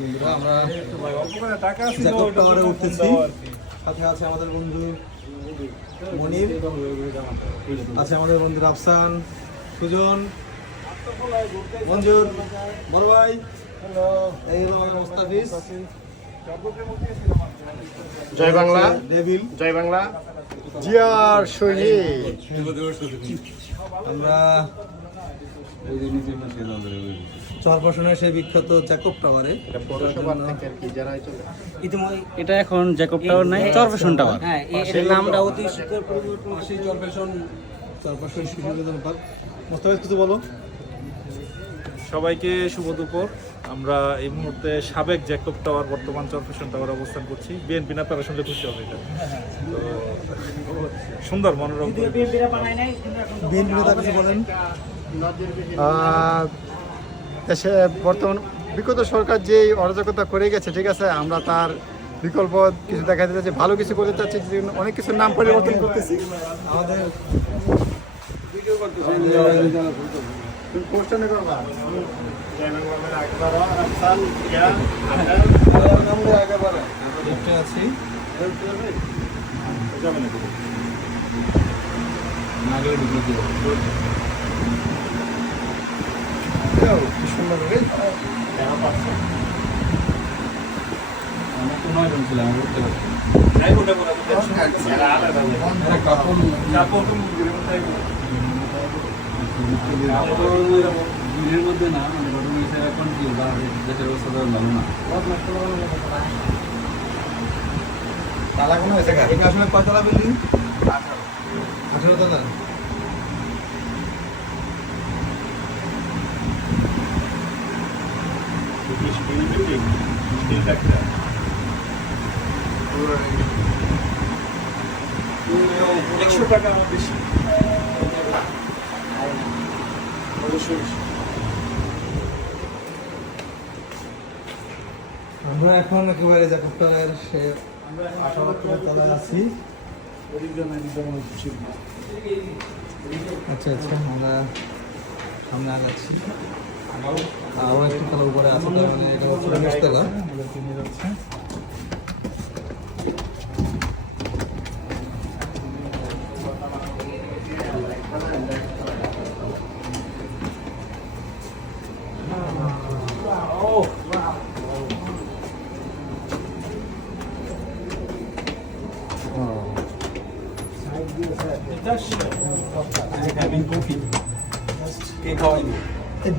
বন্ধুরা আমরা জ্যাকব টাওয়ারে উঠতেছি। সাথে আছে আমাদের বন্ধু মনির, আছে আমাদের বন্ধু রাফসান, সুজন, মঞ্জুর, বড় ভাই, এই হলো আমাদের মোস্তাফিজ। জয় বাংলা, ডেভিল, জয় বাংলা, জিয়ার সৈনিক। আমরা চরপশনের সেই বিখ্যাত জ্যাকব টাওয়ারে। এটা এখন জ্যাকব টাওয়ার নাই, চরপেশন টাওয়ার। হ্যাঁ, সেই নামটা অতি সেই চরপেশন শিশু বিনোদন পার্ক। মোস্তাফিজ কিছু বলো। সবাইকে শুভ দুপুর। আমরা এই মুহূর্তে সাবেক জ্যাকব টাওয়ার, বর্তমান চরপেশন টাওয়ার অবস্থান করছি। বিএনপি নেতারা শুনলে খুশি হবে। এটা তো সুন্দর মনোরম। বিএনপি নেতা কিছু বলেন। দেশে বর্তমান বিগত সরকার যে অরাজকতা করে গেছে, ঠিক আছে, আমরা তার বিকল্প কিছু দেখা দিতে চাচ্ছি, ভালো কিছু করতে চাচ্ছি, অনেক কিছুর নাম পরিবর্তন করতেছি। আমাদের আছি ভিড়ের মধ্যে না, মানে ঘটনা হিসেবে এখন কি দেশের অবস্থা তো ভালো না। তালা কোনো হয়েছে এখানে আসলে কয়তলা বিল্ডিং? 18 তলা। টাকা আমার বেশি। আমরা এখন একেবারে জ্যাকব টাওয়ারের সে 18 তলায় আছি। আচ্ছা আচ্ছা, আমরা সামনে আগাচ্ছি। আরও একটি তলা উপরে আছে, তার মানে এটা হচ্ছে 19 তলা।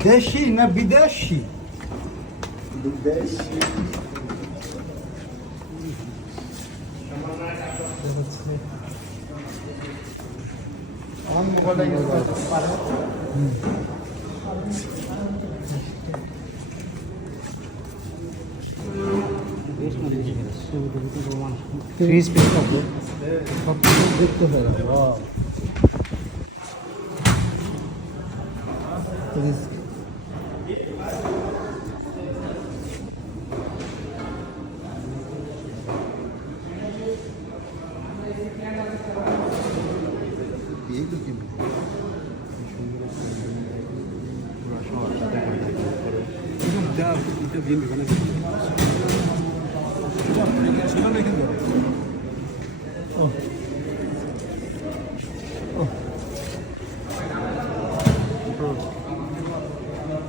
দেশি না বিদেশি? ফ্রিজ পেয়ে থাকবে। সব কিছু দেখতে হয়।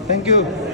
Thank you.